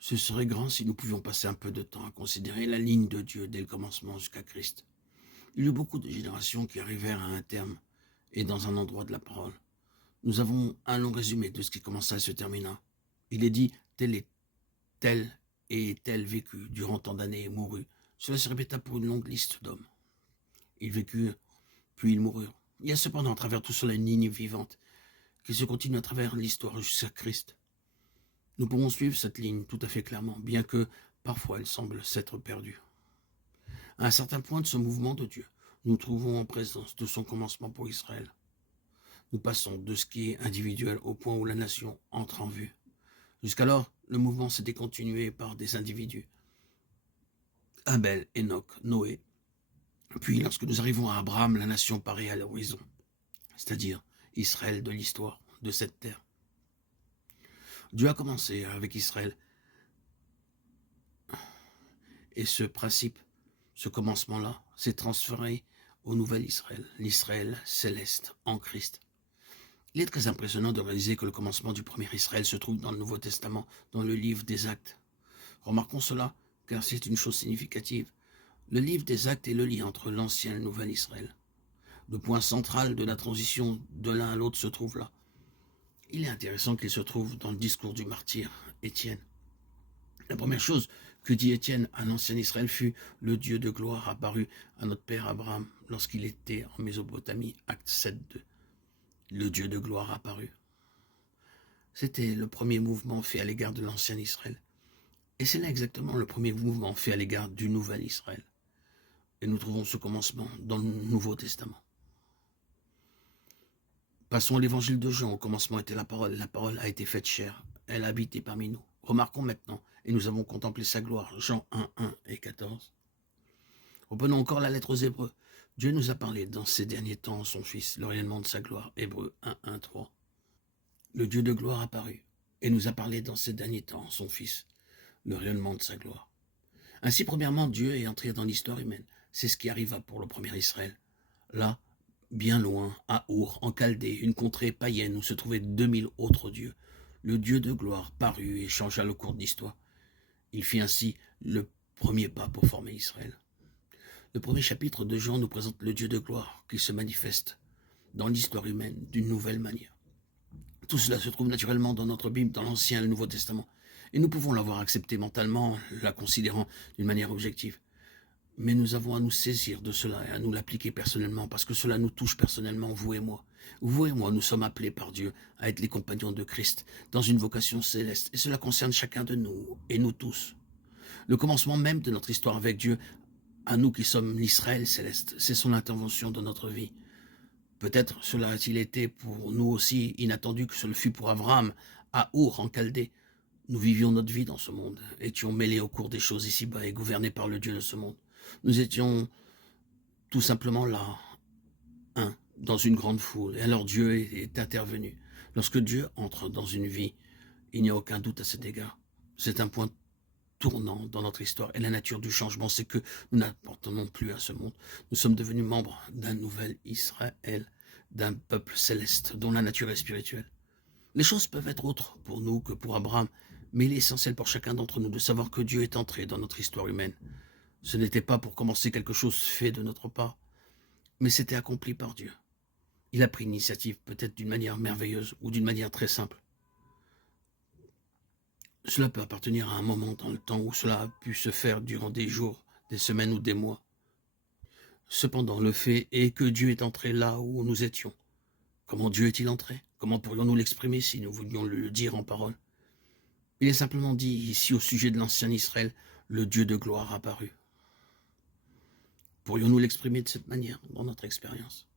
Ce serait grand si nous pouvions passer un peu de temps à considérer la ligne de Dieu dès le commencement jusqu'à Christ. Il y eut beaucoup de générations qui arrivèrent à un terme et dans un endroit de la parole. Nous avons un long résumé de ce qui commença et se termina. Il est dit, tel et tel vécut durant tant d'années et mourut. Cela se répéta pour une longue liste d'hommes. Ils vécurent, puis ils moururent. Il y a cependant à travers tout cela une ligne vivante qui se continue à travers l'histoire jusqu'à Christ. Nous pouvons suivre cette ligne tout à fait clairement, bien que parfois elle semble s'être perdue. À un certain point de ce mouvement de Dieu, nous trouvons en présence de son commencement pour Israël. Nous passons de ce qui est individuel au point où la nation entre en vue. Jusqu'alors, le mouvement s'était continué par des individus. Abel, Enoch, Noé. Puis, lorsque nous arrivons à Abraham, la nation paraît à l'horizon, c'est-à-dire Israël de l'histoire de cette terre. Dieu a commencé avec Israël. Et ce principe, ce commencement-là, s'est transféré au nouvel Israël, l'Israël céleste en Christ. Il est très impressionnant de réaliser que le commencement du premier Israël se trouve dans le Nouveau Testament, dans le livre des Actes. Remarquons cela, car c'est une chose significative. Le livre des Actes est le lien entre l'ancien et le nouvel Israël. Le point central de la transition de l'un à l'autre se trouve là. Il est intéressant qu'il se trouve dans le discours du martyr, Étienne. La première chose que dit Étienne à l'ancien Israël fut « Le Dieu de gloire apparut à notre père Abraham lorsqu'il était en Mésopotamie » Acte 7.2. Le Dieu de gloire apparut. C'était le premier mouvement fait à l'égard de l'ancien Israël. Et c'est là exactement le premier mouvement fait à l'égard du nouvel Israël. Et nous trouvons ce commencement dans le Nouveau Testament. Passons à l'évangile de Jean. Au commencement était la parole a été faite chair, elle a habité parmi nous. Remarquons maintenant, et nous avons contemplé sa gloire, Jean 1, 1 et 14. Reprenons encore la lettre aux Hébreux. Dieu nous a parlé dans ces derniers temps en son Fils, le rayonnement de sa gloire, Hébreux 1, 1, 3. Le Dieu de gloire apparut, et nous a parlé dans ces derniers temps en son Fils, le rayonnement de sa gloire. Ainsi, premièrement, Dieu est entré dans l'histoire humaine. C'est ce qui arriva pour le premier Israël. Là, bien loin, à Our, en Chaldée, une contrée païenne où se trouvaient 2000 autres dieux, le Dieu de gloire parut et changea le cours de l'histoire. Il fit ainsi le premier pas pour former Israël. Le premier chapitre de Jean nous présente le Dieu de gloire qui se manifeste dans l'histoire humaine d'une nouvelle manière. Tout cela se trouve naturellement dans notre Bible, dans l'Ancien et le Nouveau Testament. Et nous pouvons l'avoir accepté mentalement, la considérant d'une manière objective. Mais nous avons à nous saisir de cela et à nous l'appliquer personnellement, parce que cela nous touche personnellement, vous et moi. Vous et moi, nous sommes appelés par Dieu à être les compagnons de Christ, dans une vocation céleste, et cela concerne chacun de nous, et nous tous. Le commencement même de notre histoire avec Dieu, à nous qui sommes l'Israël céleste, c'est son intervention dans notre vie. Peut-être cela a-t-il été pour nous aussi inattendu que ce le fut pour Abraham, à Our, en Chaldée. Nous vivions notre vie dans ce monde, étions mêlés au cours des choses ici-bas et gouvernés par le Dieu de ce monde. Nous étions tout simplement là, dans une grande foule, et alors Dieu est intervenu. Lorsque Dieu entre dans une vie, il n'y a aucun doute à cet égard. C'est un point tournant dans notre histoire, et la nature du changement, c'est que nous n'appartenons plus à ce monde. Nous sommes devenus membres d'un nouvel Israël, d'un peuple céleste, dont la nature est spirituelle. Les choses peuvent être autres pour nous que pour Abraham, mais il est essentiel pour chacun d'entre nous de savoir que Dieu est entré dans notre histoire humaine. Ce n'était pas pour commencer quelque chose fait de notre part, mais c'était accompli par Dieu. Il a pris l'initiative, peut-être d'une manière merveilleuse ou d'une manière très simple. Cela peut appartenir à un moment dans le temps où cela a pu se faire durant des jours, des semaines ou des mois. Cependant, le fait est que Dieu est entré là où nous étions. Comment Dieu est-il entré? Comment pourrions-nous l'exprimer si nous voulions le dire en parole? Il est simplement dit ici au sujet de l'ancien Israël, le Dieu de gloire apparut. Pourrions-nous l'exprimer de cette manière dans notre expérience?